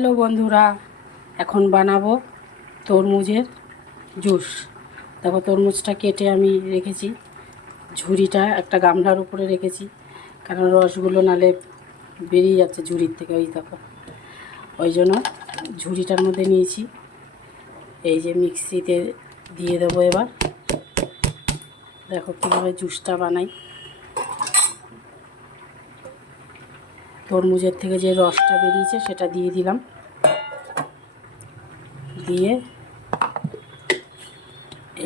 Hello বন্ধুরা, এখন বানাবো তরমুজের জুস। দেখো, তরমুজটা কেটে আমি রেখেছি, ঝুড়িটা একটা গামলার উপরে রেখেছি, কারণ রসগুলো নালে বেরিয়ে যাচ্ছে ঝুড়ির থেকে। ওই দেখো, ওই জন্য ঝুড়িটার মধ্যে নিয়েছি। এই যে মিক্সিতে দিয়ে দেবো এবার। দেখো কীভাবে জুসটা বানাই। তরমুজের থেকে যে রসটা বেরিয়েছে সেটা দিয়ে দিলাম, দিয়ে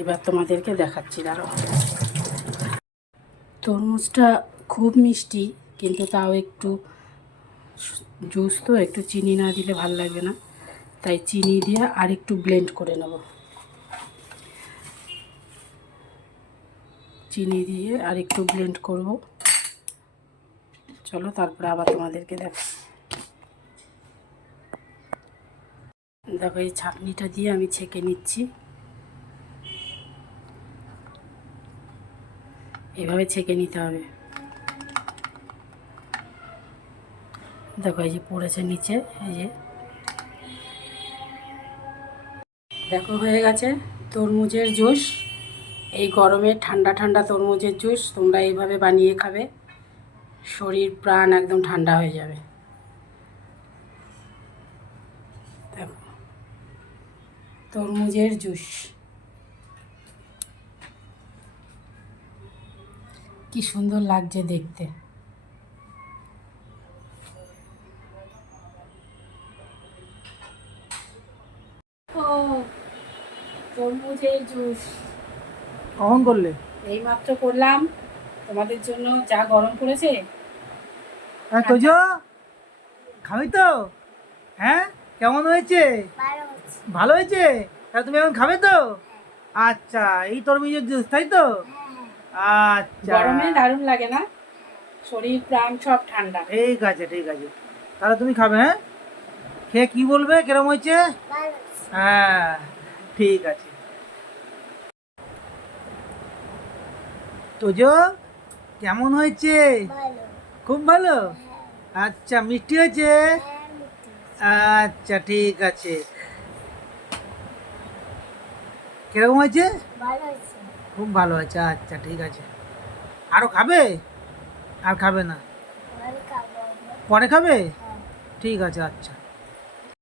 এবার তোমাদেরকে দেখাচ্ছি। দাঁড়াও, তরমুজটা খুব মিষ্টি, কিন্তু তাও একটু জুস তো, একটু চিনি না দিলে ভালো লাগবে না, তাই চিনি দিয়ে আর একটু ব্লেন্ড করে নেব। চিনি দিয়ে আর একটু ব্লেন্ড করব। চলো, তারপরে আবার তোমাদেরকে দেখো। দেখো, এই ছাঁকনিটা দিয়ে আমি ছেঁকে নিচ্ছি। এভাবে ছেঁকে নিতে হবে। দেখো, এই যে পড়েছে নিচে, এই যে দেখো হয়ে গেছে তরমুজের জুস। এই গরমে ঠান্ডা ঠান্ডা তরমুজের জুস তোমরা এইভাবে বানিয়ে খাবে, শরীর প্রাণ একদম ঠান্ডা হয়ে যাবে। দেখো, তরমুজের জুস কি সুন্দর লাগছে দেখতে। ও, তরমুজের জুস কখন করলে? এইমাত্র করলাম তোমাদের জন্য। যা গরম পড়েছে। তোজো, খাবি তো? হ্যাঁ, কেমন হয়েছে? ভালো হয়েছে। তাহলে তুমি এখন খাবে তো? আচ্ছা, এই তরমুজের জুস, তাই তো? আচ্ছা, গরমে দারুণ লাগে না? শরীর প্রাণ সব ঠান্ডা। ঠিক আছে ঠিক আছে, তাহলে তুমি খাবে। হ্যাঁ, খেয়ে কি বলবে কিরম হয়েছে? হ্যাঁ, ঠিক আছে। তোজো, কেমন হয়েছে? খুব ভালো। আচ্ছা, মিষ্টি হয়েছে? আচ্ছা, ঠিক আছে। কিরকম হয়েছে? খুব ভালো হয়েছে। আচ্ছা, ঠিক আছে। আরো খাবে? আর খাবে না? পরে খাবে? ঠিক আছে, আচ্ছা।